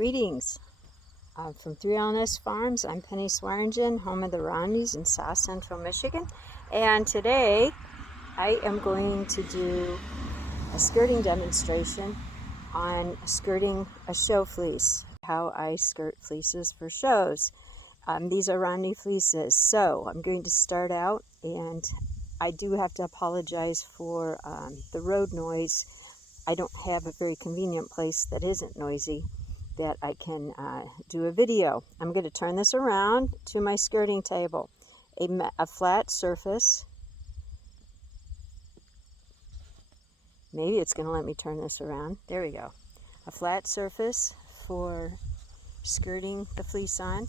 Greetings from 3L&S Farms. I'm Penny Swearingen, home of the Rondies in South Central Michigan. And today I am going to do a skirting demonstration on skirting a show fleece, how I skirt fleeces for shows. These are Rondi fleeces. So I'm going to start out, and I do have to apologize for the road noise. I don't have a very convenient place that isn't noisy that I can do a video. I'm going to turn this around to my skirting table. A flat surface. Maybe it's going to let me turn this around. There we go. A flat surface for skirting the fleece on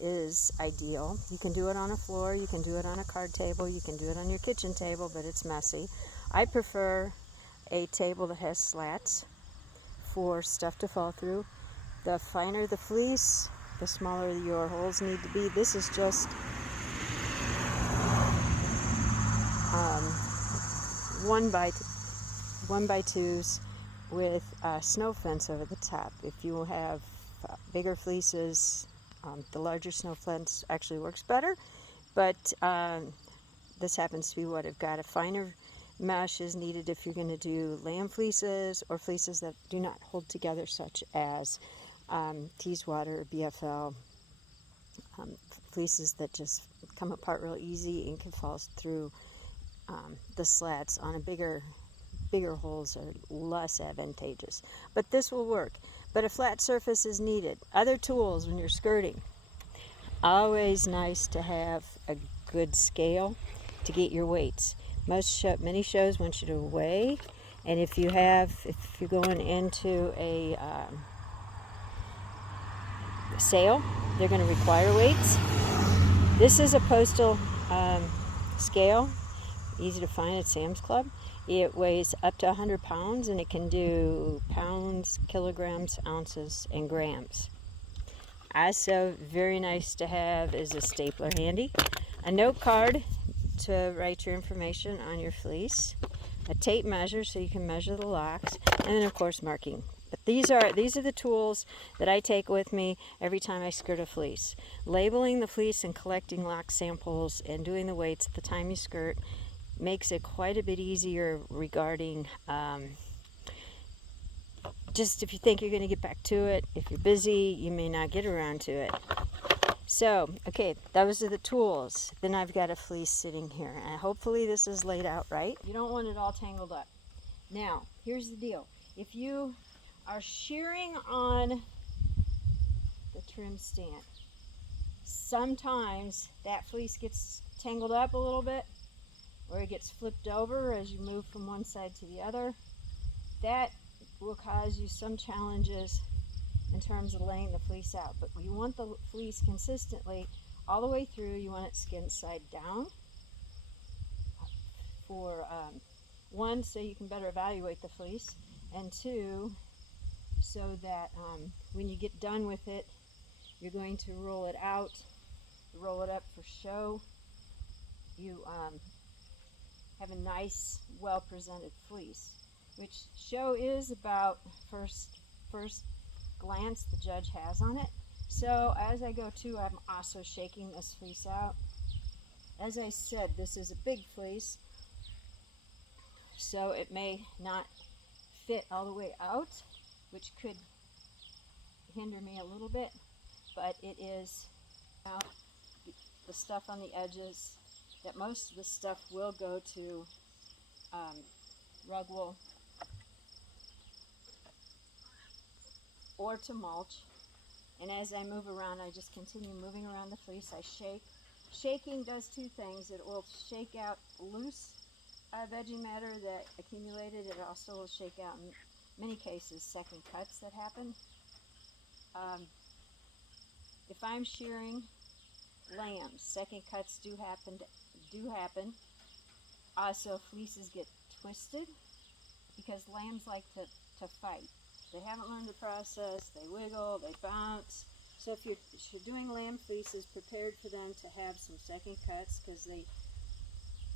is ideal. You can do it on a floor, you can do it on a card table, you can do it on your kitchen table, but it's messy. I prefer a table that has slats for stuff to fall through. The finer the fleece, the smaller your holes need to be. This is just one by twos with a snow fence over the top. If you have bigger fleeces, the larger snow fence actually works better, but this happens to be what I've got. A finer mesh is needed if you're going to do lamb fleeces or fleeces that do not hold together, such as Teeswater, BFL, fleeces that just come apart real easy and can fall through the slats on a bigger holes are less advantageous. But this will work. But a flat surface is needed. Other tools when you're skirting. Always nice to have a good scale to get your weights. Many shows want you to weigh, and if you're going into a sale, they're going to require weights. This is a postal scale, easy to find at Sam's Club. It weighs up to 100 pounds, and it can do pounds, kilograms, ounces, and grams. Also very nice to have is a stapler handy, a note card to write your information on your fleece, a tape measure so you can measure the locks, and then of course marking. But these are the tools that I take with me every time I skirt a fleece. Labeling the fleece and collecting lock samples and doing the weights at the time you skirt makes it quite a bit easier regarding just if you think you're going to get back to it. If you're busy, you may not get around to it. So, okay, those are the tools. Then I've got a fleece sitting here, and hopefully this is laid out right. You don't want it all tangled up. Now, here's the deal. If you are shearing on the trim stand, sometimes that fleece gets tangled up a little bit, or it gets flipped over as you move from one side to the other. That will cause you some challenges in terms of laying the fleece out. But you want the fleece consistently all the way through. You want it skinned side down for one, so you can better evaluate the fleece, and two, so that when you get done with it, you're going to roll it out, roll it up for show. You have a nice, well-presented fleece, which show is about first glance the judge has on it. So as I go too, I'm also shaking this fleece out. As I said, this is a big fleece, so it may not fit all the way out, which could hinder me a little bit, but it is out the stuff on the edges. That most of the stuff will go to rug wool or to mulch. And as I move around, I just continue moving around the fleece. I shake. Shaking does two things. It will shake out loose veggie matter that accumulated. It also will shake out, in many cases, second cuts that happen. If I'm shearing lambs, second cuts do happen. Also, fleeces get twisted because lambs like to fight. They haven't learned the process. They wiggle, they bounce. So if you're doing lamb fleeces, prepared for them to have some second cuts because they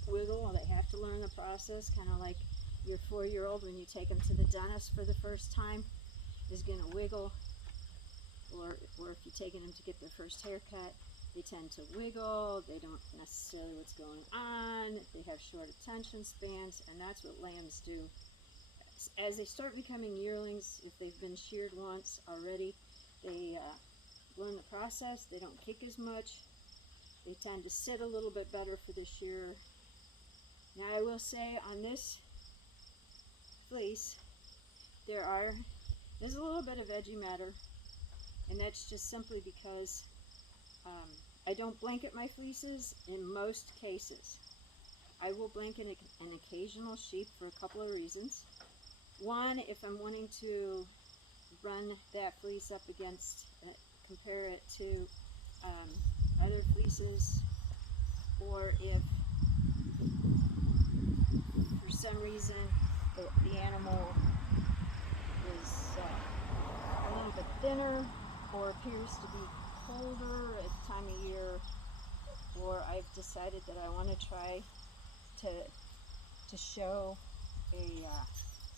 wiggle. They have to learn the process, kind of like your 4-year-old when you take them to the dentist for the first time is going to wiggle or if you're taking them to get their first haircut, they tend to wiggle, they don't necessarily know what's going on, they have short attention spans, and that's what lambs do. As they start becoming yearlings, if they've been sheared once already, they learn the process, they don't kick as much, they tend to sit a little bit better for the shearer. Now I will say on this fleece, there's a little bit of edgy matter, and that's just simply because I don't blanket my fleeces in most cases. I will blanket an occasional sheep for a couple of reasons. One, if I'm wanting to run that fleece up against, compare it to other fleeces, or if for some reason the animal is a little bit thinner or appears to be colder at the time of year, or I've decided that I want to try to show a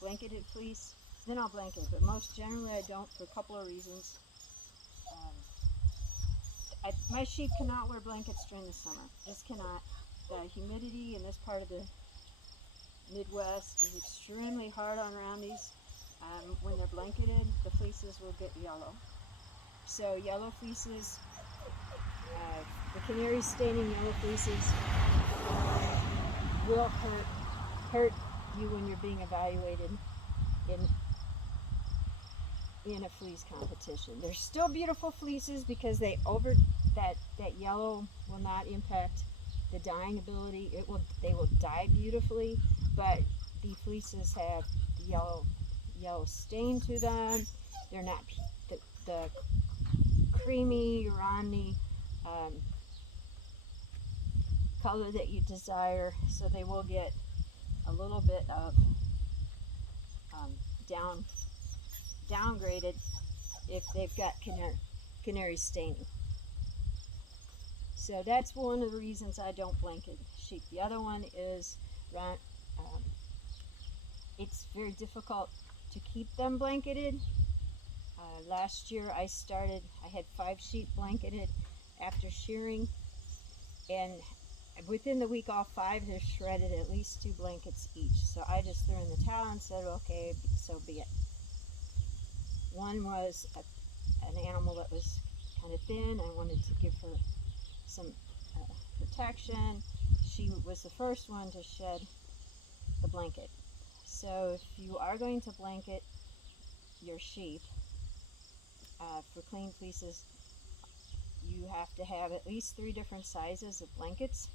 blanketed fleece, then I'll blanket, but most generally I don't, for a couple of reasons. My sheep cannot wear blankets during the summer. Just cannot. The humidity in this part of the Midwest is extremely hard on roundies. When they're blanketed, the fleeces will get yellow. So yellow fleeces, the canary staining yellow fleeces will hurt you when you're being evaluated in a fleece competition. They're still beautiful fleeces because they that yellow will not impact the dyeing ability. They will dye beautifully, but the fleeces have yellow stain to them. They're not the creamy, romney color that you desire, so they will get a little bit of downgraded if they've got canary staining. So that's one of the reasons I don't blanket sheep. The other one is it's very difficult to keep them blanketed. Last year I had 5 sheep blanketed after shearing, and within the week all 5 have shredded at least 2 blankets each. So I just threw in the towel and said, okay, so be it. One was an animal that was kind of thin. I wanted to give her some protection. She was the first one to shed the blanket. So if you are going to blanket your sheep for clean fleeces, you have to have at least 3 different sizes of blankets.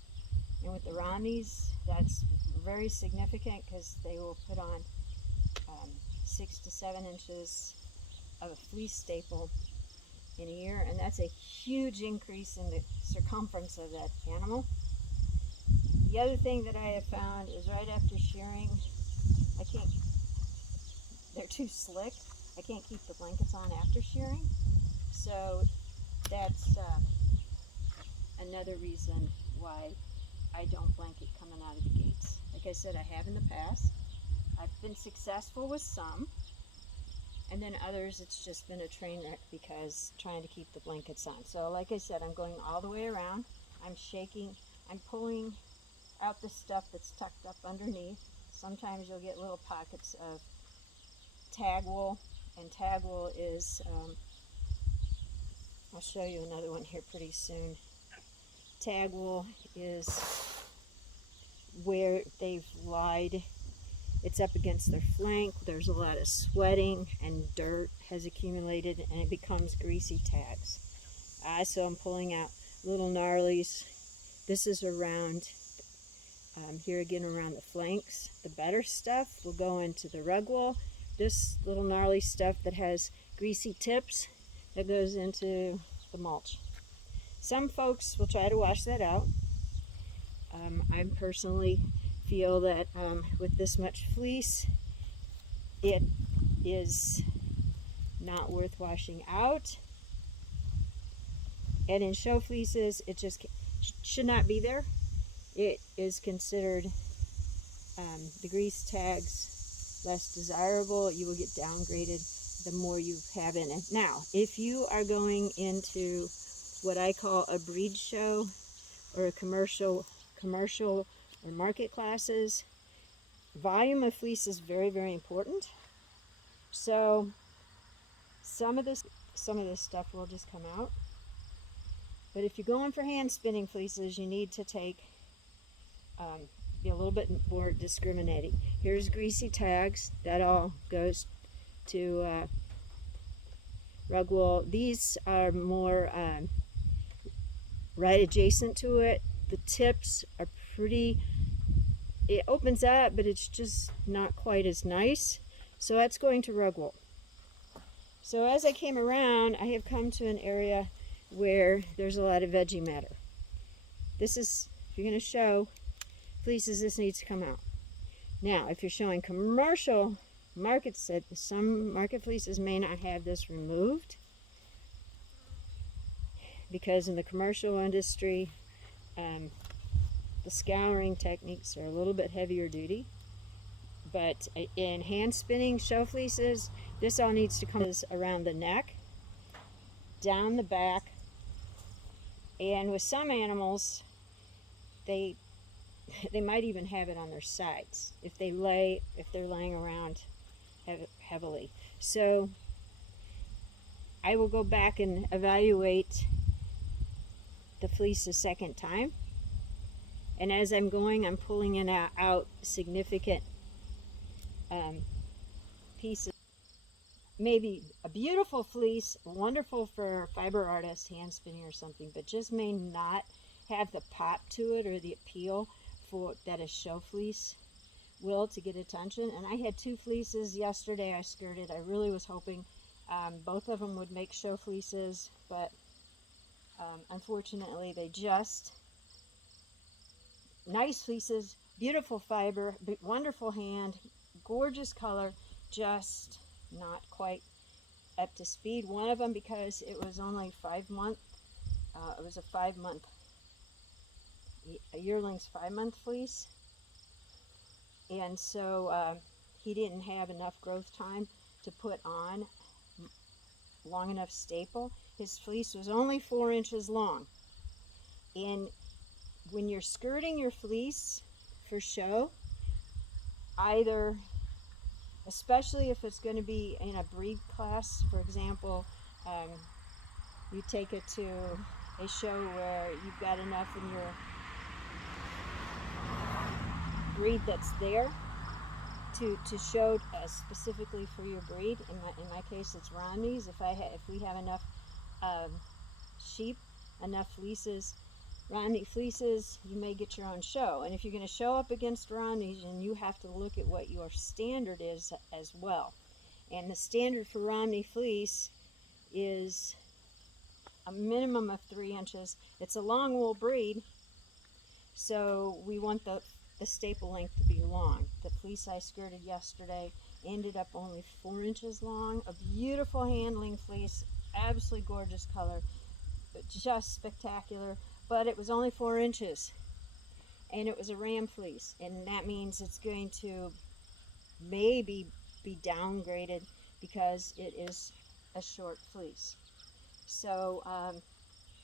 And with the Romneys, that's very significant because they will put on 6 to 7 inches of a fleece staple in a year, and that's a huge increase in the circumference of that animal. The other thing that I have found is right after shearing, they're too slick. I can't keep the blankets on after shearing. So that's another reason why I don't blanket coming out of the gates. Like I said, I have in the past. I've been successful with some, and then others it's just been a train wreck because trying to keep the blankets on. So like I said, I'm going all the way around. I'm shaking, I'm pulling out the stuff that's tucked up underneath. Sometimes you'll get little pockets of tag wool, and tag wool is, I'll show you another one here pretty soon. Tag wool is where they've lied. It's up against their flank. There's a lot of sweating and dirt has accumulated, and it becomes greasy tags. So I'm pulling out little gnarlies. This is around, here again around the flanks. The better stuff will go into the rug wool. This little gnarly stuff that has greasy tips, that goes into the mulch. Some folks will try to wash that out. I personally feel that with this much fleece, it is not worth washing out. And in show fleeces, it just should not be there. It is considered the grease tags less desirable. You will get downgraded the more you have in it. Now, if you are going into what I call a breed show or a commercial or market classes, volume of fleece is very, very important. So some of this stuff will just come out. But if you're going for hand spinning fleeces, you need to be a little bit more discriminating. Here's greasy tags. That all goes to rug wool. These are more right adjacent to it. The tips are pretty, it opens up, but it's just not quite as nice. So that's going to rug wool. So as I came around, I have come to an area where there's a lot of veggie matter. This is, if you're going to show fleeces, this needs to come out. Now, if you're showing commercial markets, some market fleeces may not have this removed, because in the commercial industry, the scouring techniques are a little bit heavier duty. But in hand spinning show fleeces, this all needs to come around the neck, down the back, and with some animals, they might even have it on their sides if they're laying around heavily. So I will go back and evaluate the fleece a second time, and as I'm going, I'm pulling in out significant pieces. Maybe a beautiful fleece, wonderful for fiber artist, hand spinning or something, but just may not have the pop to it or the appeal for that a show fleece will to get attention. And I had 2 fleeces yesterday I skirted. I really was hoping both of them would make show fleeces, but unfortunately they just, nice fleeces, beautiful fiber, wonderful hand, gorgeous color, just not quite up to speed. One of them, because it was only 5 months, it was a yearling's 5-month fleece, and so he didn't have enough growth time to put on long enough staple. His fleece was only 4 inches long, and when you're skirting your fleece for show, either, especially if it's going to be in a breed class, for example, you take it to a show where you've got enough in your breed that's there to show specifically for your breed. In my case, it's Romneys. If we have enough sheep, enough fleeces, Romney fleeces, you may get your own show. And if you're going to show up against Romneys, then you have to look at what your standard is as well. And the standard for Romney fleece is a minimum of 3 inches. It's a long wool breed, so we want the staple length to be long. The fleece I skirted yesterday ended up only 4 inches long. A beautiful handling fleece, absolutely gorgeous color, just spectacular. But it was only 4 inches, and it was a ram fleece, and that means it's going to maybe be downgraded because it is a short fleece. So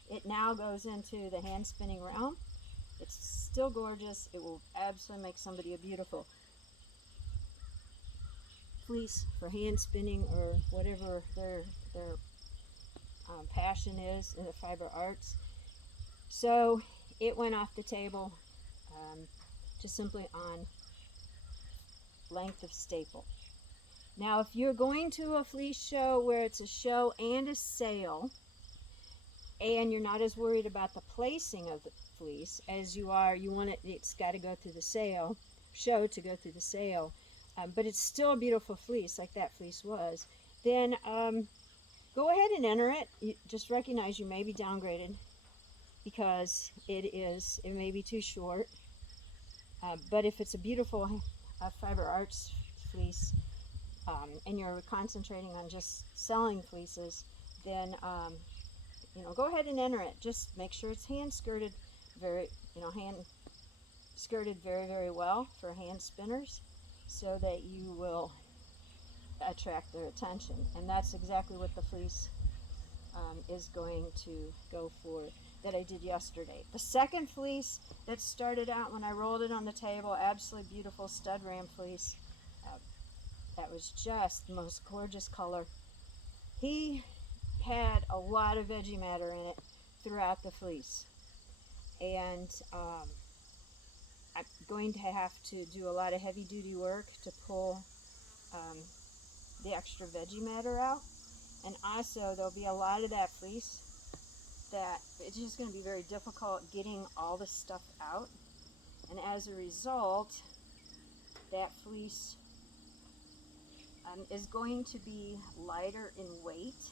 it now goes into the hand spinning realm. It's still gorgeous. It will absolutely make somebody a beautiful fleece for hand spinning or whatever their passion is in the fiber arts. So it went off the table just simply on length of staple. Now, if you're going to a fleece show where it's a show and a sale, and you're not as worried about the placing of the fleece as you are, it's got to go through the show to go through the sale, but it's still a beautiful fleece like that fleece was, then go ahead and enter it. You just recognize you may be downgraded because it may be too short. But if it's a beautiful fiber arts fleece, and you're concentrating on just selling fleeces, then go ahead and enter it. Just make sure it's hand skirted very very, very well for hand spinners, so that you will attract their attention. And that's exactly what the fleece is going to go for that I did yesterday. The second fleece that started out when I rolled it on the table, absolutely beautiful stud ram fleece. That was just the most gorgeous color. He had a lot of veggie matter in it throughout the fleece. And I'm going to have to do a lot of heavy duty work to pull the extra veggie matter out. And also there'll be a lot of that fleece that it's just going to be very difficult getting all the stuff out. And as a result, that fleece is going to be lighter in weight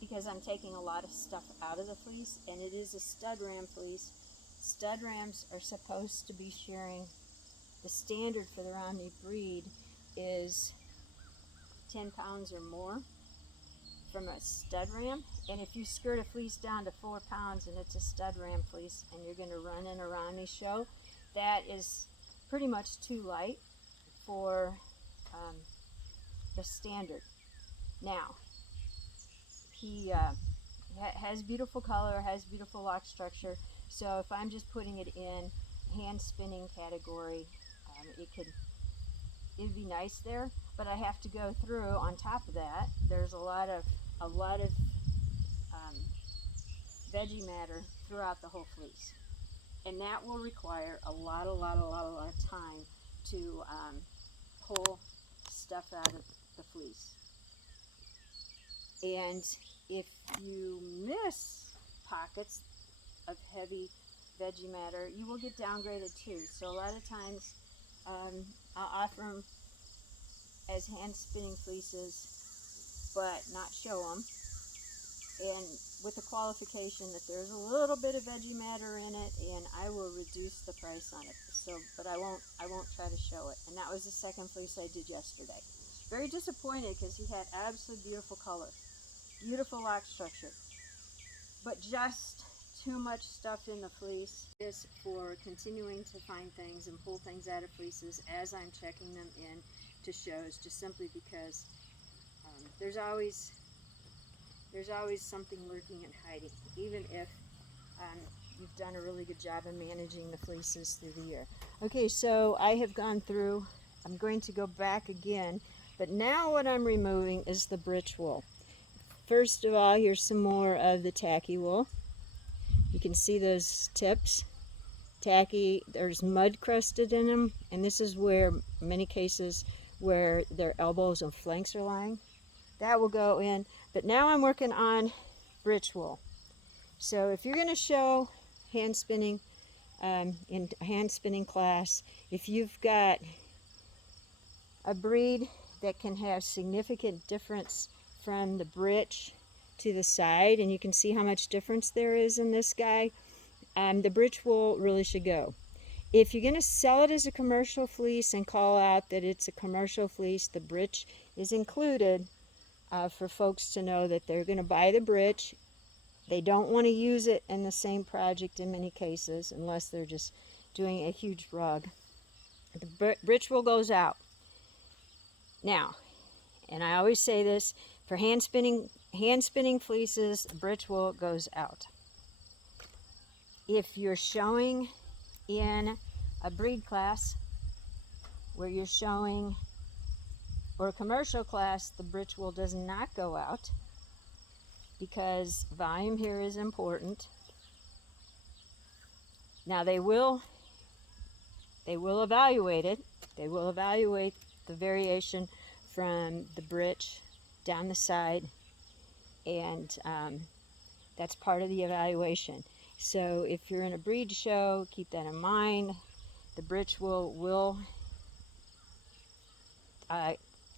because I'm taking a lot of stuff out of the fleece, and it is a stud ram fleece. Stud rams are supposed to be shearing, the standard for the Romney breed is 10 pounds or more from a stud ram. And if you skirt a fleece down to 4 pounds and it's a stud ram fleece and you're going to run in a Romney show, that is pretty much too light for the standard. Now, he has beautiful color, has beautiful lock structure, so if I'm just putting it in hand spinning category, it'd be nice there, but I have to go through on top of that. There's a lot of veggie matter throughout the whole fleece, and that will require a lot of time to pull stuff out of the fleece. And if you miss pockets of heavy veggie matter, you will get downgraded too. So a lot of times I'll offer them as hand spinning fleeces, but not show them, and with the qualification that there's a little bit of veggie matter in it, and I will reduce the price on it. So, but I won't try to show it. And that was the second fleece I did yesterday. Very disappointed because he had absolutely beautiful color, beautiful lock structure, but just too much stuff in the fleece. Is for continuing to find things and pull things out of fleeces as I'm checking them in to shows, just simply because there's always something lurking and hiding, even if you've done a really good job of managing the fleeces through the year. Okay, so I have gone through. I'm going to go back again, but now what I'm removing is the britch wool. First of all, here's some more of the tacky wool. You can see those tips. Tacky, there's mud crusted in them, and this is where many cases where their elbows and flanks are lying. That will go in, but now I'm working on britch wool. So if you're going to show hand spinning in a hand spinning class, if you've got a breed that can have significant difference from the britch to the side, and you can see how much difference there is in this guy, the britch wool really should go. If you're going to sell it as a commercial fleece and call out that it's a commercial fleece, the britch is included for folks to know that they're going to buy the britch. They don't want to use it in the same project in many cases unless they're just doing a huge rug. The britch wool goes out. Now, and I always say this, for hand spinning fleeces, britch wool goes out. If you're showing in a breed class where you're showing, or a commercial class, the britch wool does not go out because volume here is important. Now they will evaluate it. They will evaluate the variation from the britch down the side, and that's part of the evaluation. So if you're in a breed show, keep that in mind. The britch wool will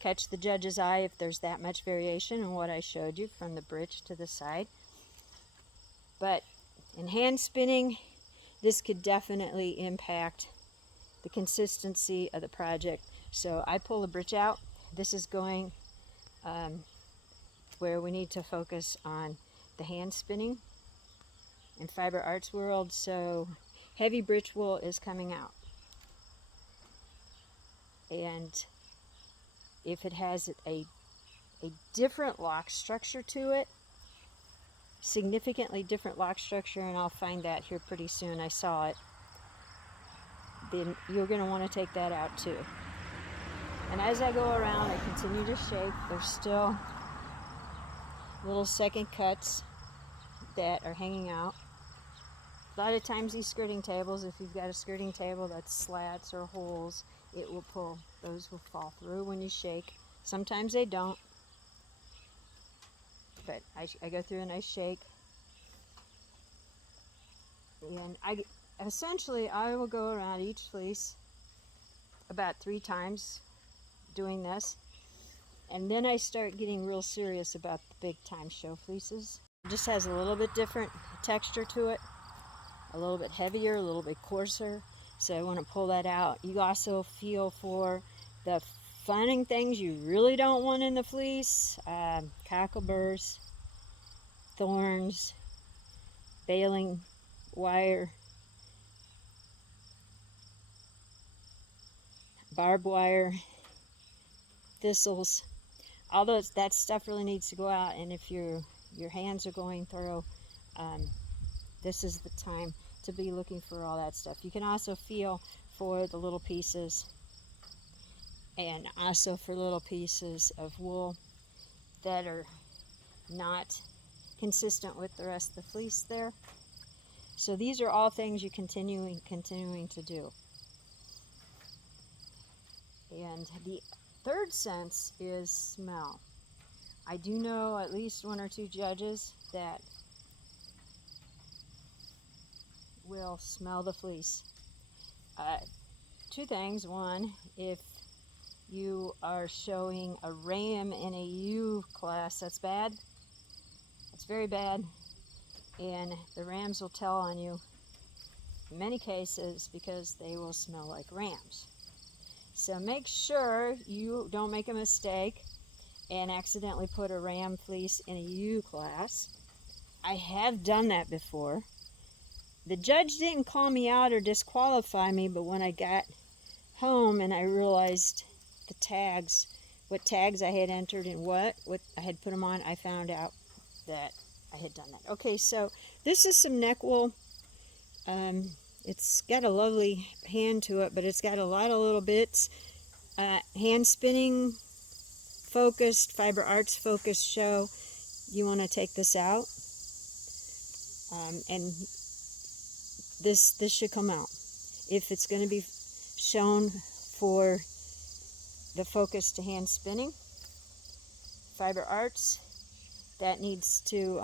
catch the judge's eye if there's that much variation in what I showed you from the britch to the side. But in hand spinning, this could definitely impact the consistency of the project. So I pull the britch out. This is going where we need to focus on the hand spinning in Fiber Arts world. So heavy britch wool is coming out. And if it has a different lock structure to it, significantly different lock structure, and I'll find that here pretty soon, I saw it, then you're going to want to take that out too. And as I go around, I continue to shake. There's still little second cuts that are hanging out. A lot of times these skirting tables, if you've got a skirting table that's slats or holes, it will pull. Those will fall through when you shake. Sometimes they don't, but I go through and I shake. And essentially I will go around each fleece about 3 times doing this. And then I start getting real serious about the big time show fleeces. It just has a little bit different texture to it, a little bit heavier, a little bit coarser. So I want to pull that out. You also feel for the funning things you really don't want in the fleece, cockleburs, thorns, baling wire, barbed wire, thistles. All that stuff really needs to go out, and if your hands are going through, this is the time to be looking for all that stuff. You can also feel for the little pieces, and also for little pieces of wool that are not consistent with the rest of the fleece there. So these are all things you're continuing to do. And the third sense is smell. I do know at least 1 or 2 judges that will smell the fleece. 2 things. One, if you are showing a ram in a U class, that's bad. That's very bad. And the rams will tell on you in many cases because they will smell like rams. So make sure you don't make a mistake and accidentally put a ram fleece in a U class. I have done that before. The judge didn't call me out or disqualify me, but when I got home and I realized the tags, what tags I had entered and what I had put them on, I found out that I had done that. Okay, so this is some neck wool. It's got a lovely hand to it, but it's got a lot of little bits. Hand spinning focused, Fiber Arts focused show. You want to take this out, and this should come out. If it's going to be shown for the focus to hand spinning, Fiber Arts, that needs to,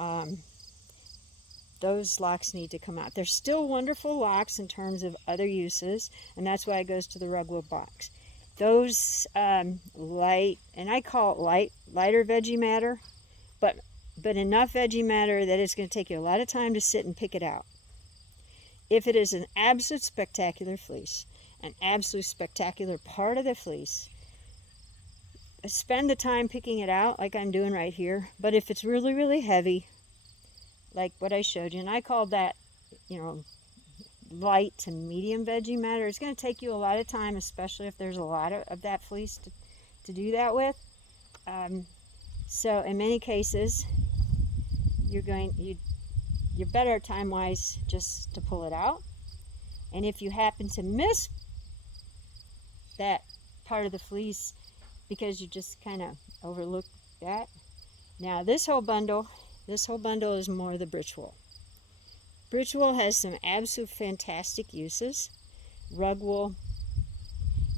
those locks need to come out. They're still wonderful locks in terms of other uses, and that's why it goes to the rugwood box. Those light, and I call it lighter veggie matter, but enough veggie matter that it's going to take you a lot of time to sit and pick it out. If it is an absolute spectacular fleece, an absolute spectacular part of the fleece, spend the time picking it out like I'm doing right here. But if it's really, really heavy, like what I showed you, and I called that, light to medium veggie matter, it's going to take you a lot of time, especially if there's a lot of that fleece to do that with. So in many cases, you're better time-wise just to pull it out. And if you happen to miss that part of the fleece because you just kind of overlooked that, now this whole bundle is more the britch wool. Britch wool has some absolute fantastic uses. Rug wool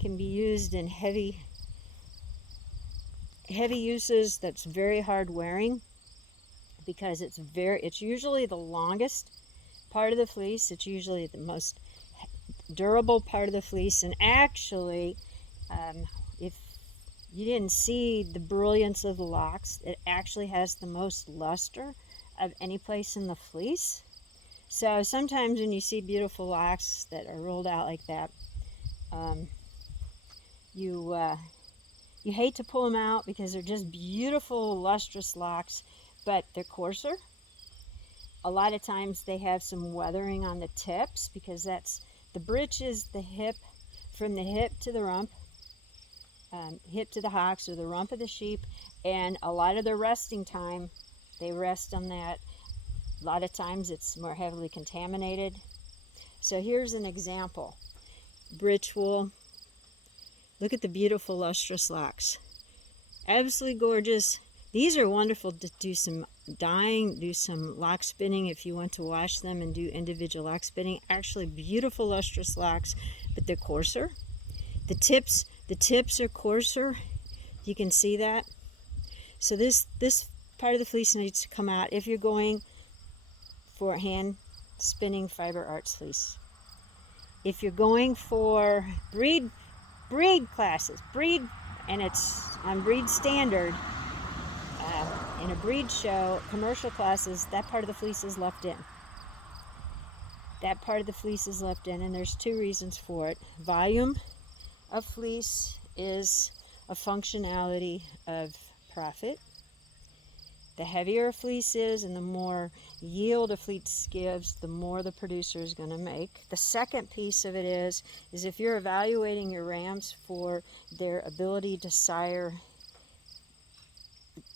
can be used in heavy uses that's very hard wearing, because it's usually the longest part of the fleece. It's usually the most durable part of the fleece, and actually, if you didn't see the brilliance of the locks, it actually has the most luster of any place in the fleece. So sometimes when you see beautiful locks that are rolled out like that, you hate to pull them out because they're just beautiful, lustrous locks, but they're coarser. A lot of times they have some weathering on the tips, because the britch is the hip, from the hip to the rump. hip to the hocks or the rump of the sheep, and a lot of their resting time, they rest on that. A lot of times it's more heavily contaminated. So here's an example. Britch wool. Look at the beautiful lustrous locks. Absolutely gorgeous. These are wonderful to do some dyeing, do some lock spinning if you want to wash them and do individual lock spinning. Actually beautiful lustrous locks, but they're coarser. The tips are coarser. You can see that. So this part of the fleece needs to come out if you're going for hand spinning fiber arts fleece. If you're going for breed classes, and it's on breed standard, in a breed show, commercial classes, that part of the fleece is left in. That part of the fleece is left in, and there's two reasons for it. Volume of fleece is a functionality of profit. The heavier a fleece is and the more yield a fleece gives, the more the producer is going to make. The second piece of it is if you're evaluating your rams for their ability to sire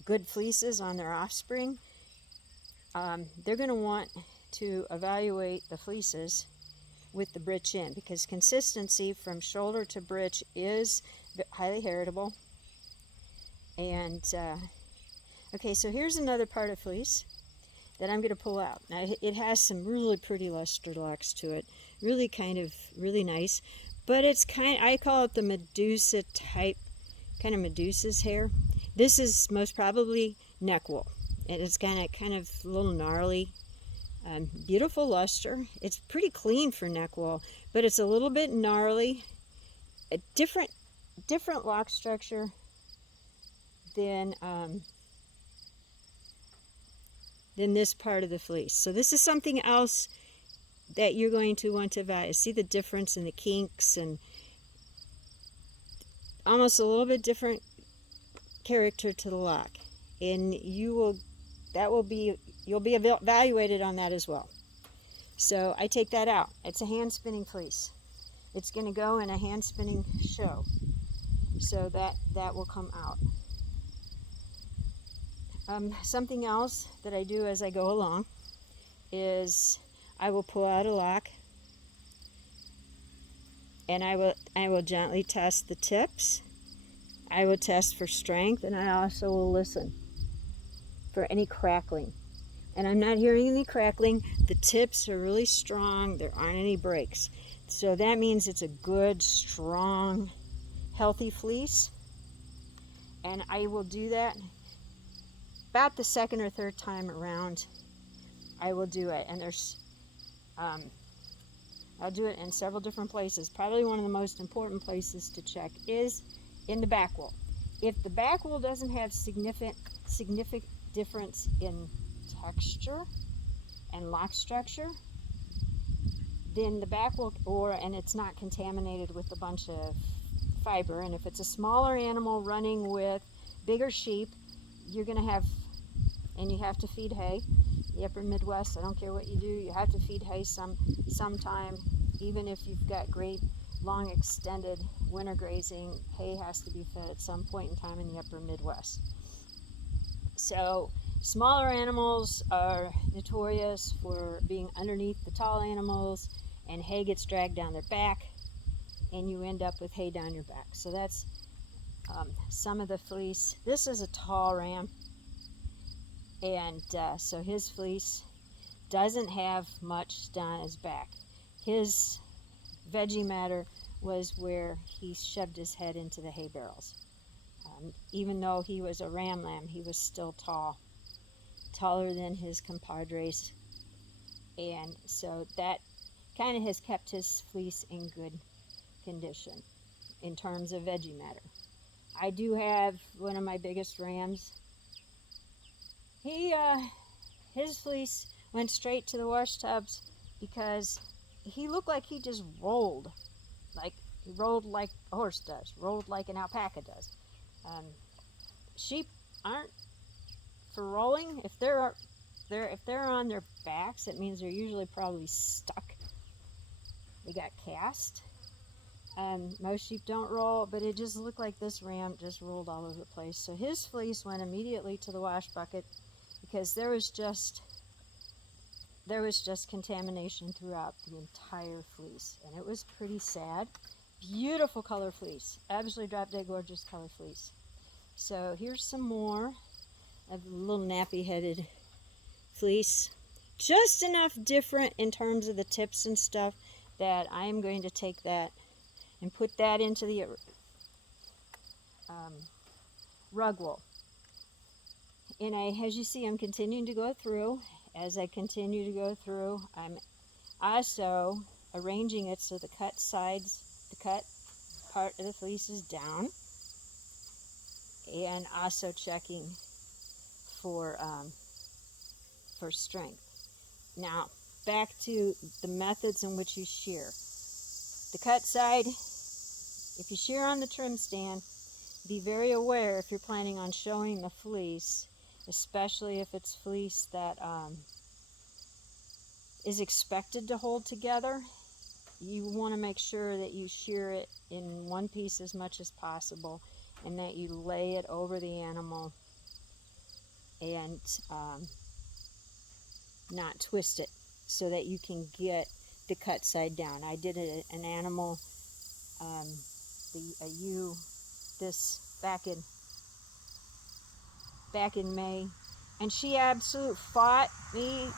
good fleeces on their offspring, they're going to want to evaluate the fleeces with the britch in, because consistency from shoulder to britch is highly heritable. And okay, so here's another part of fleece that I'm going to pull out. Now it has some really pretty luster locks to it, really nice, but it's I call it the Medusa type, kind of Medusa's hair. This is most probably neck wool. It's kind of a little gnarly, beautiful luster. It's pretty clean for neck wool, but it's a little bit gnarly. A different lock structure than this part of the fleece. So this is something else that you're going to want to evaluate. See the difference in the kinks and almost a little bit different character to the lock, and you'll be evaluated on that as well. So I take that out. It's a hand spinning fleece. It's going to go in a hand spinning show, so that will come out. Something else that I do as I go along is I will pull out a lock, and I will gently test the tips. I will test for strength, and I also will listen for any crackling. And I'm not hearing any crackling. The tips are really strong. There aren't any breaks. So that means it's a good, strong, healthy fleece. And I will do that about the second or third time around. I will do it. And I'll do it in several different places. Probably one of the most important places to check is in the back wool. If the back wool doesn't have significant difference in texture and lock structure, then the back wool, and it's not contaminated with a bunch of fiber, and if it's a smaller animal running with bigger sheep, you're going to have, and you have to feed hay. The upper Midwest, I don't care what you do, you have to feed hay sometime. Even if you've got great long extended winter grazing, hay has to be fed at some point in time in the upper Midwest. So smaller animals are notorious for being underneath the tall animals, and hay gets dragged down their back, and you end up with hay down your back. So that's some of the fleece. This is a tall ram, and so his fleece doesn't have much down his back. His veggie matter was where he shoved his head into the hay barrels. Even though he was a ram lamb, he was still tall, taller than his compadres, and so that kind of has kept his fleece in good condition in terms of veggie matter. I do have one of my biggest rams. His fleece went straight to the wash tubs because he looked like he just rolled, like a horse does, rolled like an alpaca does. Sheep aren't for rolling. If they're on their backs, it means they're usually probably stuck. They got cast. Most sheep don't roll, but it just looked like this ram just rolled all over the place. So his fleece went immediately to the wash bucket because there was just contamination throughout the entire fleece, and it was pretty sad. Beautiful color fleece, absolutely drop dead gorgeous color fleece. So here's some more of the little nappy headed fleece, just enough different in terms of the tips and stuff that I'm going to take that and put that into the rug wool. And as you see, I'm continuing to go through. As I continue to go through, I'm also arranging it so the cut part of the fleece is down, and also checking for strength. Now, back to the methods in which you shear. The cut side, if you shear on the trim stand, be very aware if you're planning on showing the fleece, especially if it's fleece that is expected to hold together. You want to make sure that you shear it in one piece as much as possible, and that you lay it over the animal and not twist it, so that you can get the cut side down. I did an animal, a ewe, this back in May, and she absolutely fought me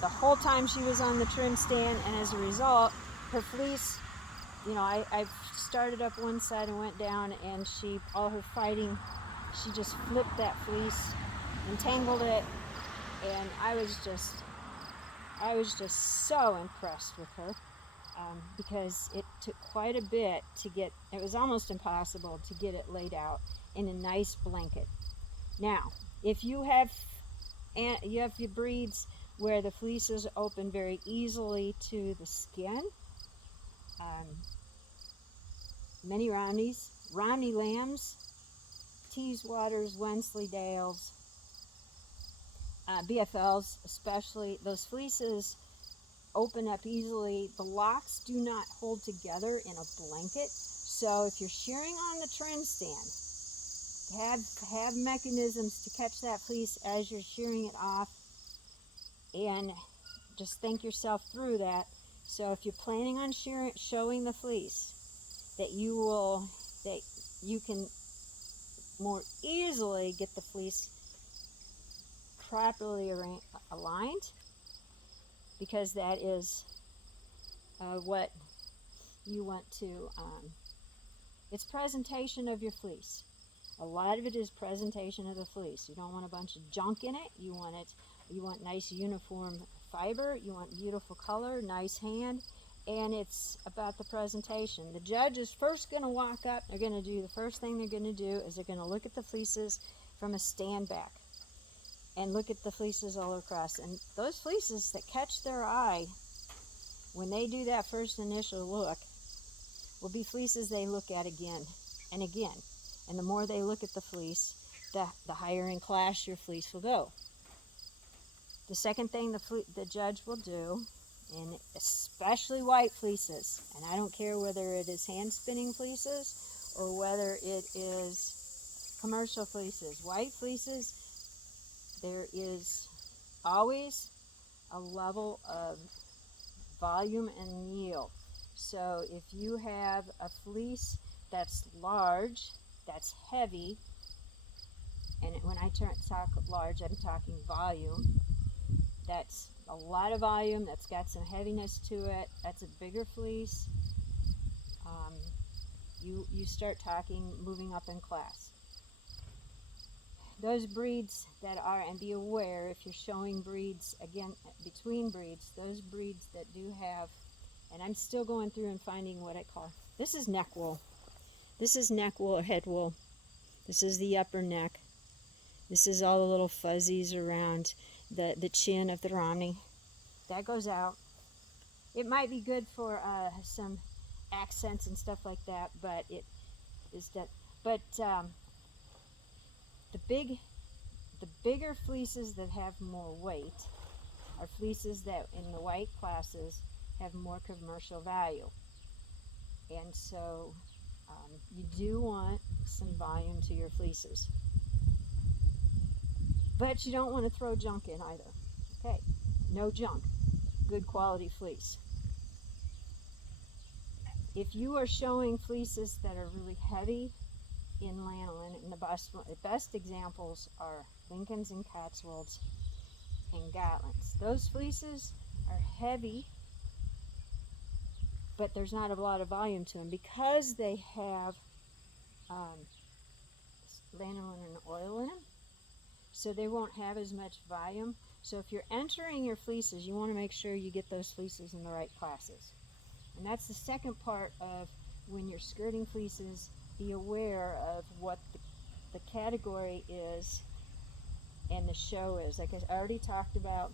the whole time she was on the trim stand, and as a result, her fleece, I started up one side and went down, and all her fighting, she just flipped that fleece, entangled it, and I was just so impressed with her, because it took quite a bit to get, it was almost impossible to get it laid out in a nice blanket. Now, if you have your breeds where the fleeces open very easily to the skin, many Romney lambs, Teeswaters, Wensleydales, BFLs especially, those fleeces open up easily. The locks do not hold together in a blanket. So if you're shearing on the trim stand, have mechanisms to catch that fleece as you're shearing it off, and just think yourself through that. So if you're planning on showing the fleece, that you can more easily get the fleece properly aligned, because that is what you want to, it's presentation of your fleece. A lot of it is presentation of the fleece. You don't want a bunch of junk in it. You want nice uniform fiber. You want beautiful color, nice hand, and it's about the presentation. The judge is first going to walk up. The first thing they're going to do is they're going to look at the fleeces from a stand back and look at the fleeces all across. And those fleeces that catch their eye when they do that first initial look will be fleeces they look at again and again. And the more they look at the fleece, the higher in class your fleece will go. The second thing the judge will do, and especially white fleeces, and I don't care whether it is hand spinning fleeces or whether it is commercial fleeces, white fleeces, there is always a level of volume and yield. So if you have a fleece that's large, that's heavy, and when I talk large, I'm talking volume. That's a lot of volume, that's got some heaviness to it, that's a bigger fleece. You start talking moving up in class. Those breeds that are, and be aware if you're showing breeds, again, between breeds, those breeds that do have, and I'm still going through and finding what I call, this is neck wool. This is neck wool or head wool. This is the upper neck. This is all the little fuzzies around the chin of the Romney. That goes out. It might be good for some accents and stuff like that, but it is that. But the bigger fleeces that have more weight are fleeces that in the white classes have more commercial value. And so you do want some volume to your fleeces. But you don't want to throw junk in either. Okay, no junk. Good quality fleece. If you are showing fleeces that are really heavy in lanolin, and the best examples are Lincolns and Cotswolds and Gotlands. Those fleeces are heavy, but there's not a lot of volume to them because they have lanolin and oil in them, so they won't have as much volume. So if you're entering your fleeces, you want to make sure you get those fleeces in the right classes. And that's the second part of when you're skirting fleeces, be aware of what the category is and the show is. Like I already talked about,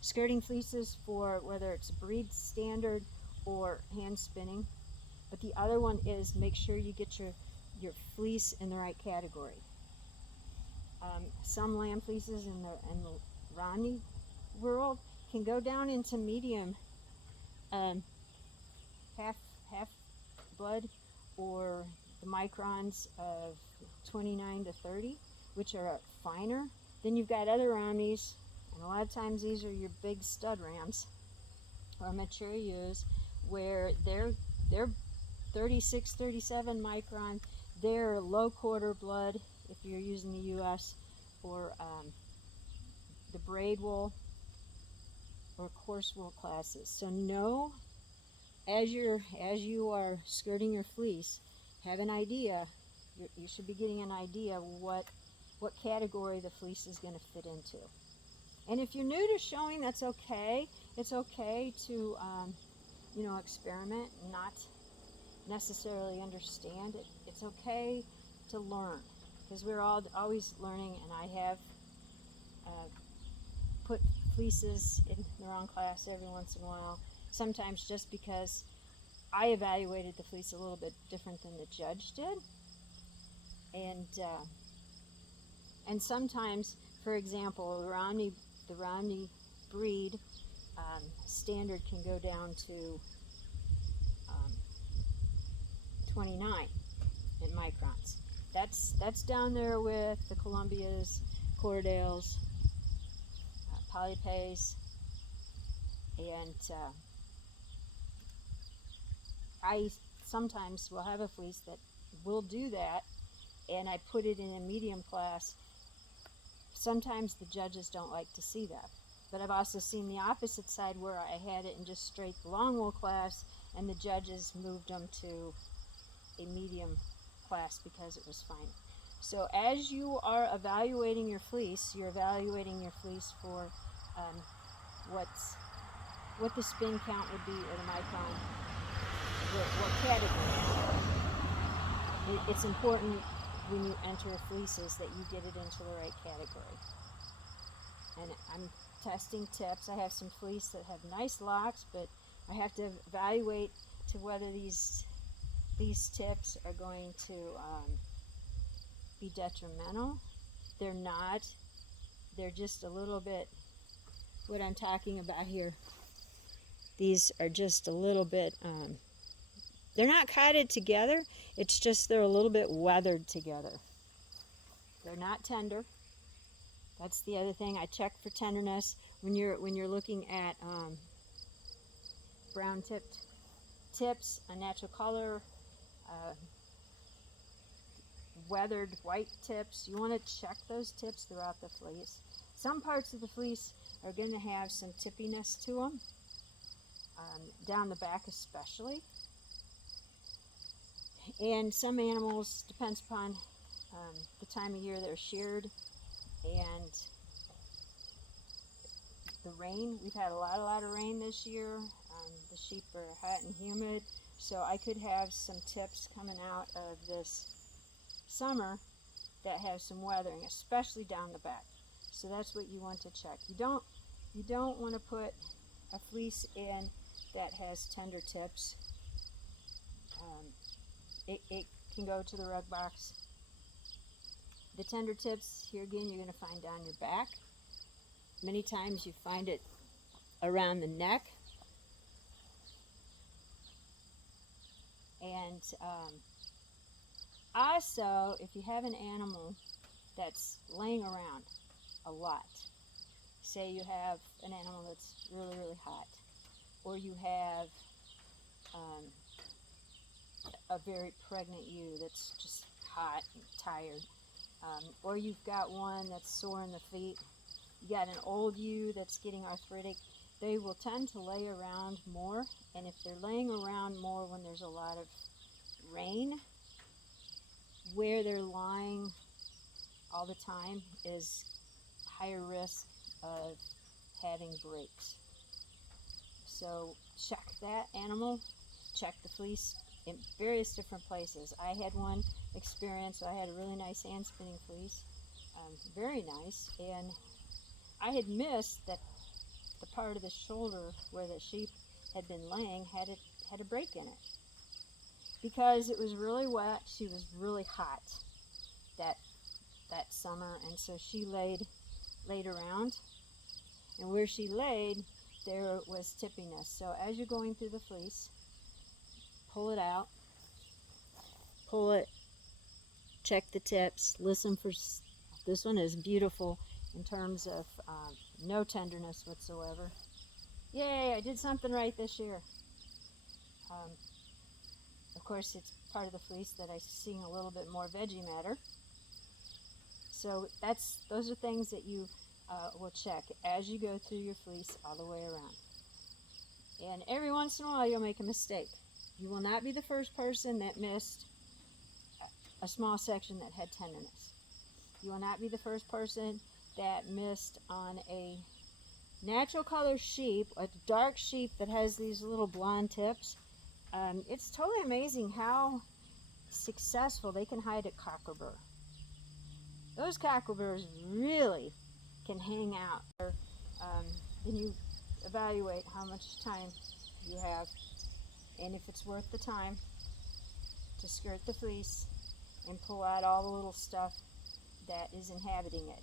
skirting fleeces for whether it's breed standard or hand spinning. But the other one is make sure you get your fleece in the right category. Some lamb fleeces in the Romney world can go down into medium, half blood, or the microns of 29 to 30, which are finer. Then you've got other Romneys, and a lot of times these are your big stud rams or mature ewes, where they're 36, 37 micron. They're low quarter blood if you're using the US, or the braid wool or coarse wool classes. So know, as you are skirting your fleece, have an idea. You should be getting an idea what category the fleece is going to fit into. And if you're new to showing, that's okay. It's okay to experiment and not necessarily understand it. It's okay to learn, because we're all always learning, and I have put fleeces in the wrong class every once in a while, sometimes just because I evaluated the fleece a little bit different than the judge did. And sometimes, for example, the Romney breed standard can go down to 29 in microns. That's down there with the Columbias, Cordales, Polypays, and I sometimes will have a fleece that will do that, and I put it in a medium class. Sometimes the judges don't like to see that. But I've also seen the opposite side, where I had it in just straight long wool class, and the judges moved them to a medium class because it was fine. So as you are evaluating your fleece, you're evaluating your fleece for what the spin count would be, or the micron, what category. It's important when you enter fleeces that you get it into the right category. And I'm testing tips. I have some fleece that have nice locks, but I have to evaluate to whether these tips are going to be detrimental. They're not. They're just a little bit, what I'm talking about here, these are just a little bit, they're not cotted together, it's just they're a little bit weathered together. They're not tender. That's the other thing. I check for tenderness when you're looking at brown tipped tips, a natural color, weathered white tips. You want to check those tips throughout the fleece. Some parts of the fleece are going to have some tippiness to them, down the back especially. And some animals, depends upon the time of year they're sheared and the rain. We've had a lot of rain this year. The sheep are hot and humid, so I could have some tips coming out of this summer that have some weathering, especially down the back. So that's what you want to check. You don't want to put a fleece in that has tender tips. It can go to the rug box. The tender tips, here again, you're going to find down your back. Many times you find it around the neck. And also, if you have an animal that's laying around a lot, say you have an animal that's really, really hot, or you have a very pregnant ewe that's just hot and tired, or you've got one that's sore in the feet, you got an old ewe that's getting arthritic, they will tend to lay around more. And if they're laying around more when there's a lot of rain, where they're lying all the time is higher risk of having breaks. So check that animal, check the fleece in various different places. I had one experience, I had a really nice hand spinning fleece, very nice, and I had missed that the part of the shoulder where the sheep had been laying had a break in it. Because it was really wet, she was really hot that summer, and so she laid around, and where she laid there was tippiness. So as you're going through the fleece, pull it out, pull it, check the tips, listen for, this one is beautiful in terms of no tenderness whatsoever. Yay, I did something right this year. Of course, it's part of the fleece that I'm seeing a little bit more veggie matter. So those are things that you will check as you go through your fleece all the way around. And every once in a while you'll make a mistake. You will not be the first person that missed a small section that had tenderness. You will not be the first person that missed on a natural color sheep, a dark sheep that has these little blonde tips. It's totally amazing how successful they can hide a cocklebur. Those cockleburs really can hang out. Then you evaluate how much time you have, and if it's worth the time to skirt the fleece and pull out all the little stuff that is inhabiting it.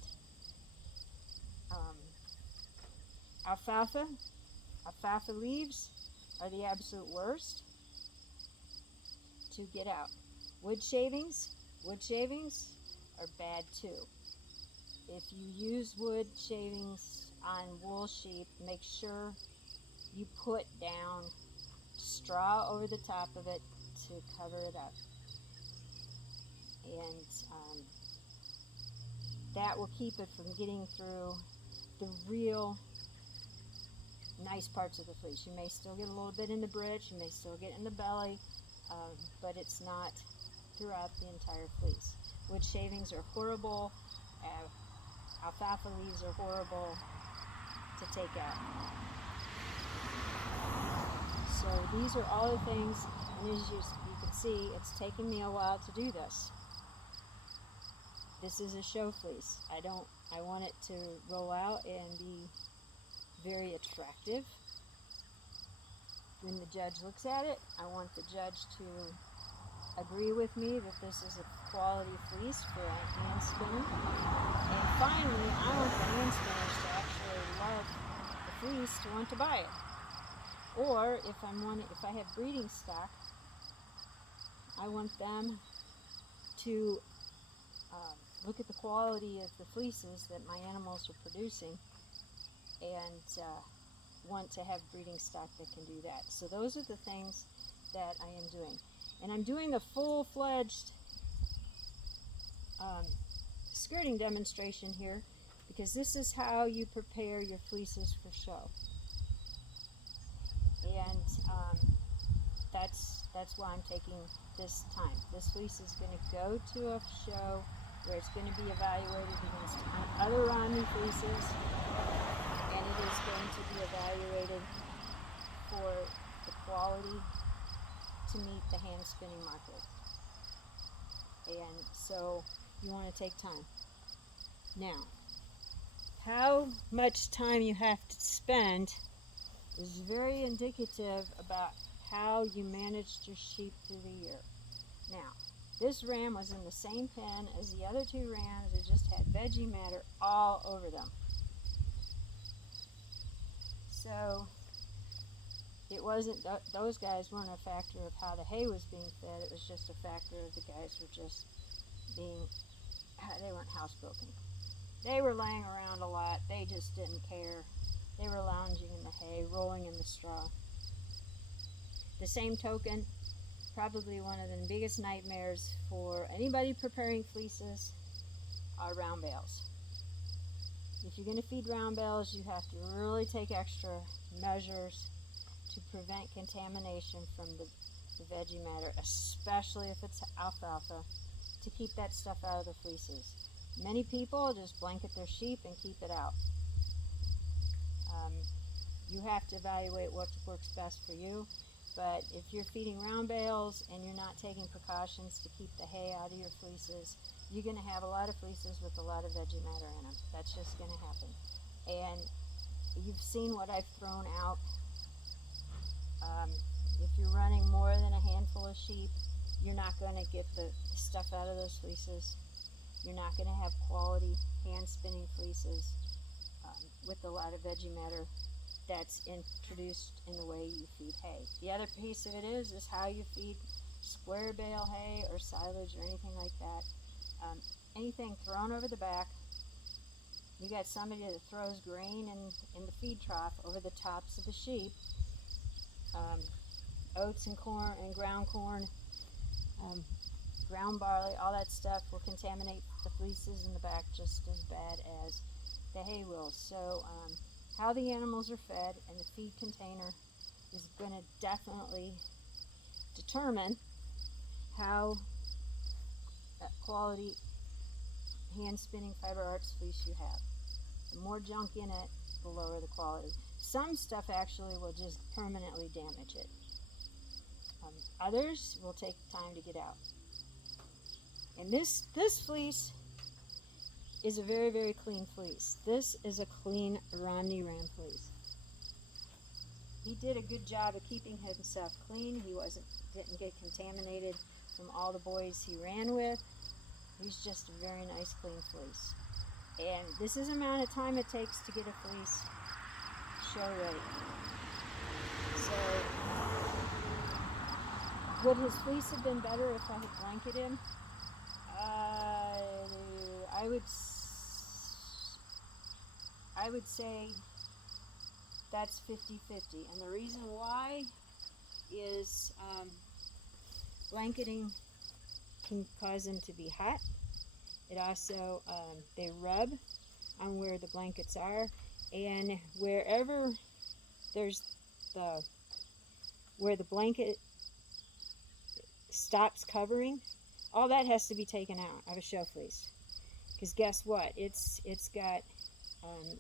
Alfalfa leaves are the absolute worst to get out. Wood shavings are bad too. If you use wood shavings on wool sheep, make sure you put down straw over the top of it to cover it up. And that will keep it from getting through the real nice parts of the fleece. You may still get a little bit in the britch, you may still get in the belly, but it's not throughout the entire fleece. Wood shavings are horrible. Alfalfa leaves are horrible to take out. So these are all the things, and as you can see, it's taken me a while to do this. This is a show fleece. I want it to roll out and be very attractive. When the judge looks at it, I want the judge to agree with me that this is a quality fleece for a hand spinner. And finally, I want the hand spinners to actually love the fleece, to want to buy it. Or if I have breeding stock, I want them to look at the quality of the fleeces that my animals are producing and want to have breeding stock that can do that. So those are the things that I am doing. And I'm doing the full-fledged skirting demonstration here because this is how you prepare your fleeces for show. And that's why I'm taking this time. This fleece is going to go to a show where it's going to be evaluated against other Romney fleeces, and it is going to be evaluated for the quality to meet the hand spinning market. And so you want to take time. Now, how much time you have to spend is very indicative about how you managed your sheep through the year. Now, this ram was in the same pen as the other two rams. It just had veggie matter all over them. So it wasn't, those guys weren't a factor of how the hay was being fed. It was just a factor of the guys were just being, they weren't housebroken. They were laying around a lot. They just didn't care. They were lounging in the hay, rolling in the straw. The same token, probably one of the biggest nightmares for anybody preparing fleeces are round bales. If you're going to feed round bales, you have to really take extra measures to prevent contamination from the veggie matter, especially if it's alfalfa, to keep that stuff out of the fleeces. Many people just blanket their sheep and keep it out. You have to evaluate what works best for you, but if you're feeding round bales and you're not taking precautions to keep the hay out of your fleeces, you're going to have a lot of fleeces with a lot of veggie matter in them. That's just going to happen. And you've seen what I've thrown out. If you're running more than a handful of sheep, you're not going to get the stuff out of those fleeces. You're not going to have quality hand spinning fleeces with a lot of veggie matter that's introduced in the way you feed hay. The other piece of it is how you feed square bale hay or silage or anything like that. Anything thrown over the back. You got somebody that throws grain in the feed trough over the tops of the sheep. Oats and corn and ground corn, ground barley, all that stuff will contaminate the fleeces in the back just as bad as the hay will. So how the animals are fed and the feed container is going to definitely determine how quality hand spinning fiber arts fleece you have. The more junk in it, the lower the quality. Some stuff actually will just permanently damage it. Others will take time to get out. And this fleece is a very, very clean fleece. This is a clean Romney Ram fleece. He did a good job of keeping himself clean. He didn't get contaminated from all the boys he ran with. He's just a very nice, clean fleece. And this is the amount of time it takes to get a fleece show ready. So, would his fleece have been better if I had blanketed him? I would say that's 50-50. And the reason why is blanketing can cause them to be hot. It also, they rub on where the blankets are, and wherever there's where the blanket stops covering, all that has to be taken out of a show fleece. Because guess what? It's got,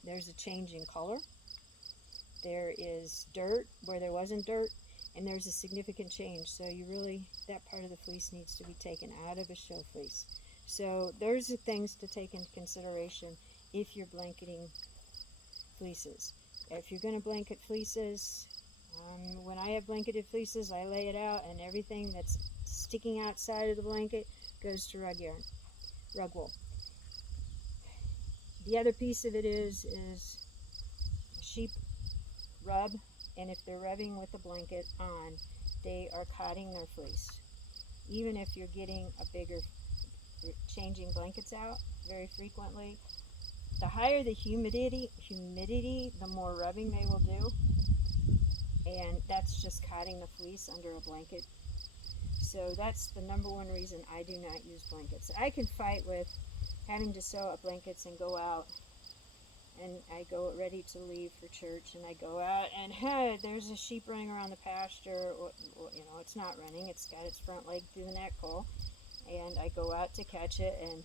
there's a change in color. There is dirt where there wasn't dirt, and there's a significant change. So that part of the fleece needs to be taken out of a show fleece. So there's the things to take into consideration if you're blanketing fleeces. If you're going to blanket fleeces, when I have blanketed fleeces, I lay it out, and everything that's sticking outside of the blanket goes to rug wool. The other piece of it is sheep rub, and if they're rubbing with the blanket on, they are cotting their fleece. Even if you're getting changing blankets out very frequently, the higher the humidity, the more rubbing they will do, and that's just cotting the fleece under a blanket. So that's the number one reason I do not use blankets. I can fight with having to sew up blankets and go out, and I go ready to leave for church, and I go out, and hey, there's a sheep running around the pasture, or it's not running, it's got its front leg through the neck hole, and I go out to catch it, and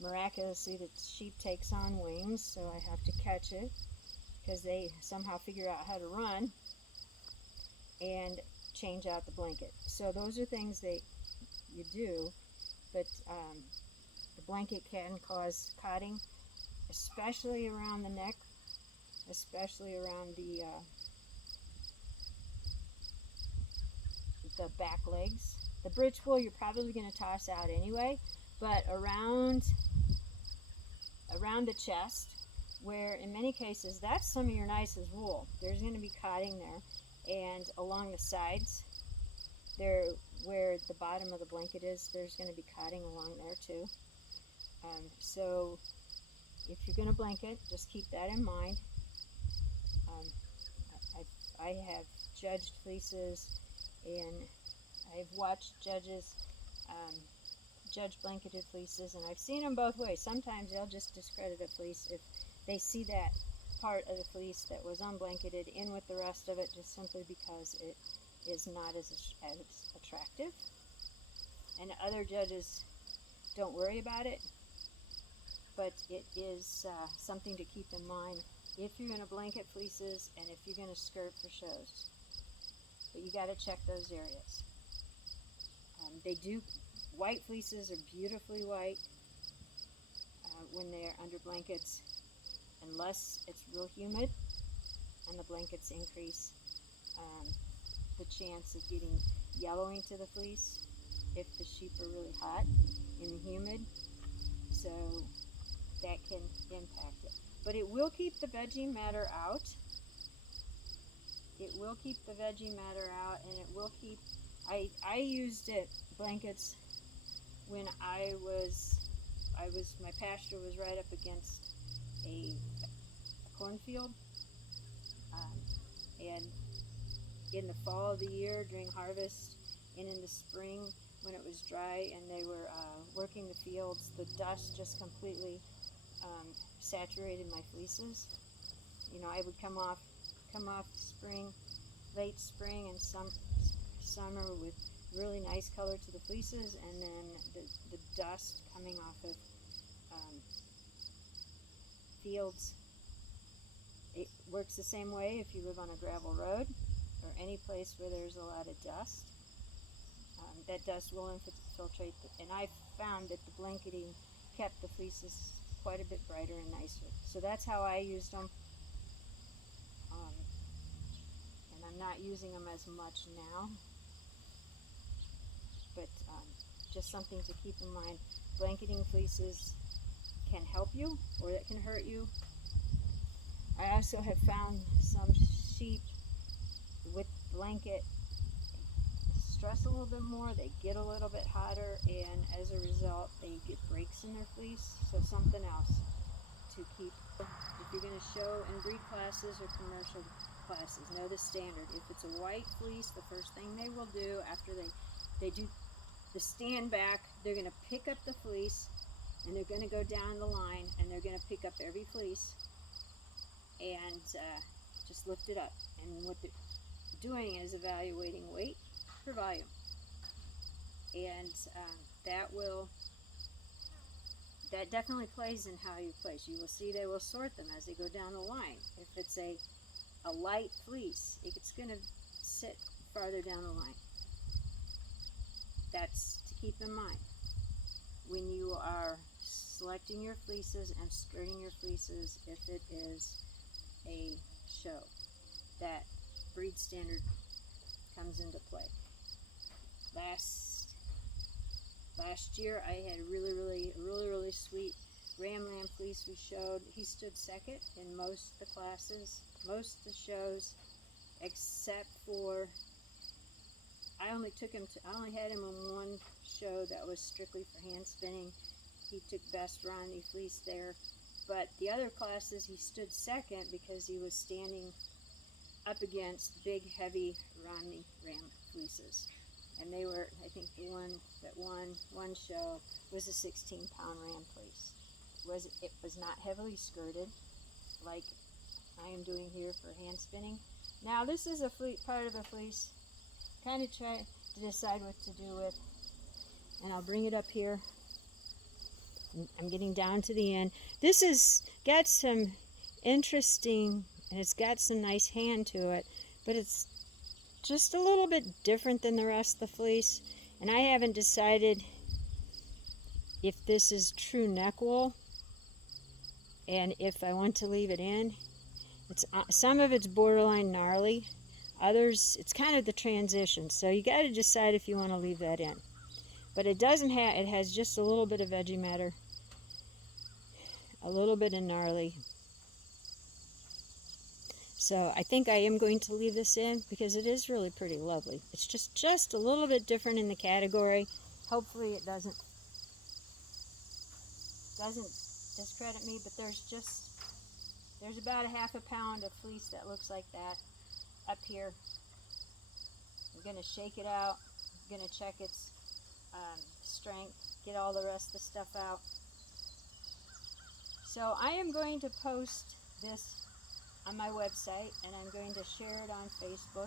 miraculously the sheep takes on wings, so I have to catch it, because they somehow figure out how to run, and change out the blanket. So those are things that you do, but the blanket can cause cotting, especially around the neck, especially around the back legs. The bridge wool you're probably going to toss out anyway, but around the chest, where in many cases that's some of your nicest wool, there's going to be cotting there. and along the sides, there where the bottom of the blanket is, there's going to be cotting along there too. So if you're going to blanket, just keep that in mind. Um, I have judged fleeces, and I've watched judges judge blanketed fleeces, and I've seen them both ways. Sometimes they'll just discredit a fleece if they see that part of the fleece that was unblanketed in with the rest of it, just simply because it is not as attractive. And other judges don't worry about it, but it is something to keep in mind if you're going to blanket fleeces and if you're going to skirt for shows. But you got to check those areas. White fleeces are beautifully white when they're under blankets, unless it's real humid and the blankets increase the chance of getting yellowing to the fleece if the sheep are really hot and humid. So that can impact it. But it will keep the veggie matter out. It will keep the veggie matter out, and it will keep... I used it, blankets, when my pasture was right up against a cornfield, and in the fall of the year during harvest and in the spring when it was dry and they were working the fields, the dust just completely saturated my fleeces. You know, I would come off spring, late spring and summer with really nice color to the fleeces, and then the dust coming off of fields. It works the same way if you live on a gravel road or any place where there's a lot of dust. That dust will infiltrate, and I found that the blanketing kept the fleeces quite a bit brighter and nicer. So that's how I used them, and I'm not using them as much now, but just something to keep in mind. Blanketing fleeces can help you, or that can hurt you. I also have found some sheep with blanket stress a little bit more, they get a little bit hotter, and as a result they get breaks in their fleece. So something else to keep. If you're going to show and breed classes or commercial classes, know the standard. If it's a white fleece, the first thing they will do after they do the stand back, they're going to pick up the fleece and they're going to go down the line and they're going to pick up every fleece and just lift it up. And what they're doing is evaluating weight per volume, and that definitely plays in how you place. You will see they will sort them as they go down the line. If it's a light fleece, it's going to sit farther down the line. That's to keep in mind when you are selecting your fleeces and skirting your fleeces. If it is a show, that breed standard comes into play. Last year I had a really sweet ram lamb fleece we showed. He stood second in most of the classes, most of the shows, except for I only had him on one show that was strictly for hand spinning. He took best Romney fleece there, but the other classes he stood second because he was standing up against big heavy Romney ram fleeces. And they were, I think the one that won one show was a 16-pound ram fleece. It was not heavily skirted like I am doing here for hand spinning. Now this is a part of a fleece. Kind of try to decide what to do with, and I'll bring it up here. I'm getting down to the end. This has got some interesting, and it's got some nice hand to it, but it's just a little bit different than the rest of the fleece, and I haven't decided if this is true neck wool and if I want to leave it in. Some of it's borderline gnarly, others it's kind of the transition, so you got to decide if you want to leave that in. But it has just a little bit of veggie matter, a little bit of gnarly. So I think I am going to leave this in because it is really pretty lovely. It's just a little bit different in the category. Hopefully it doesn't discredit me, but there's about a half a pound of fleece that looks like that up here. I'm going to shake it out. I'm going to check its strength, get all the rest of the stuff out. So I am going to post this on my website, and I'm going to share it on Facebook.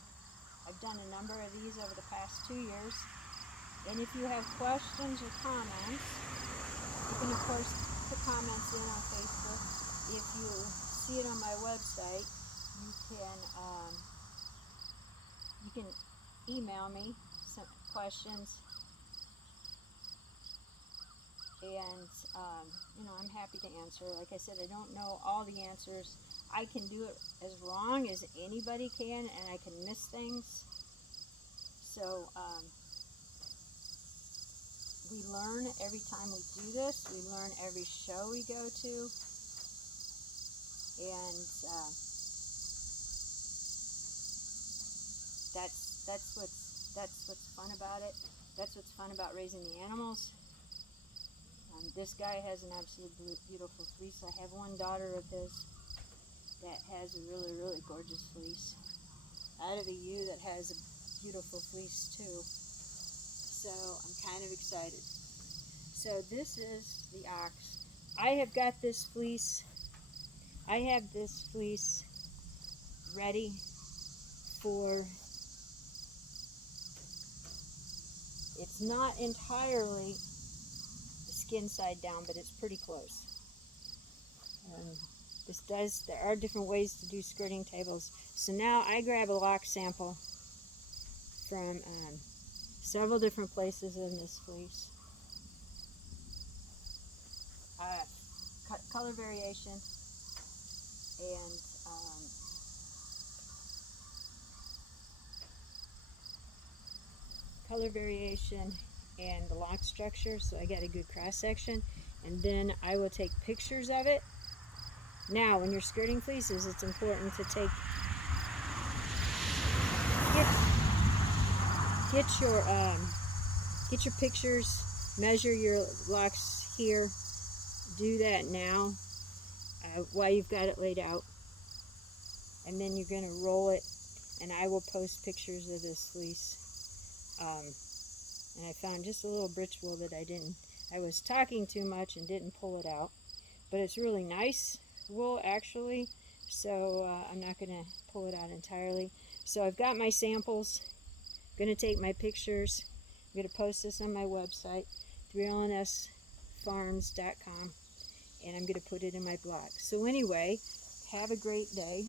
I've done a number of these over the past 2 years. And if you have questions or comments, you can of course put comments in on Facebook. If you see it on my website, you can email me some questions, and I'm happy to answer. Like I said, I don't know all the answers. I can do it as wrong as anybody can, and I can miss things. So we learn every time we do this. We learn every show we go to, and that's what's fun about it. That's what's fun about raising the animals. This guy has an absolutely beautiful fleece. I have one daughter of his that has a really, really gorgeous fleece. I have a ewe that has a beautiful fleece too. So I'm kind of excited. So this is the ox. I have got this fleece. I have this fleece ready for, it's not entirely the skin side down, but it's pretty close. There are different ways to do skirting tables. So now I grab a lock sample from several different places in this fleece. Color variation and the lock structure, so I get a good cross section, and then I will take pictures of it. Now, when you're skirting fleeces, it's important to get your pictures, measure your locks here. Do that now while you've got it laid out, and then you're going to roll it, and I will post pictures of this fleece. And I found just a little britch wool that I was talking too much and didn't pull it out, but it's really nice wool actually, so I'm not going to pull it out entirely. So I've got my samples. I'm going to take my pictures. I'm going to post this on my website, 3LNSfarms.com, and I'm going to put it in my blog. So anyway, have a great day.